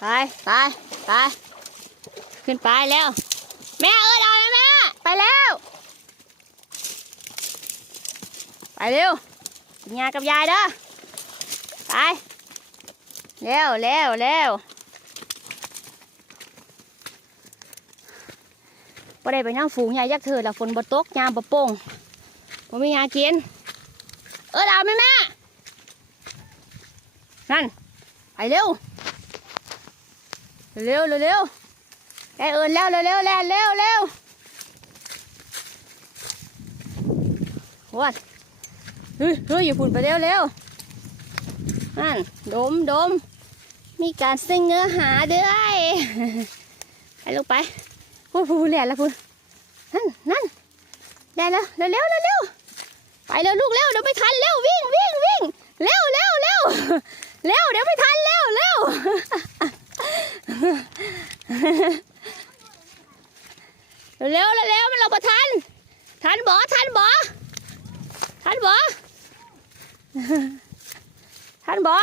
ไปไปไปขึ้นไปแล้ว แม่เอิญเอาแล้วแม่ไปแล้ว ไปเร็วกินยากับยายเด้อไปเร็วเร็วเร็วบ่ได้ไปนั่งฝูงยายยักษ์เถิดละฝนบ่ตกยามบ่โป่งบ่มียากินเอิญเอาไหมแม่นั่นไปเร็ว เร็วเร็วเร็วแกเอิญแล้วเร็วเร็วเร็วเร็วเร็ววัดเฮ้ยเฮ้ยอย่าพุ่นไปเร็วเร็วนั่นดมดมมีการซึ่งเนื้อหาด้วยไปลูกไปพูดพูดแหล่แล้วพูดนั่นนั่นแหล่แล้วเร็วเร็วเร็วเร็วไปเร็วลูกเร็วเดี๋ยวไม่ทันเร็ววิ่งวิ่งวิ่งเร็วเร็วเร็วเร็วเดี๋ยวไม่ทันเร็วเร็ว เร็วเร็วมันเราประทัน ทันบ่ทันบ่ทันบ่ทันบ่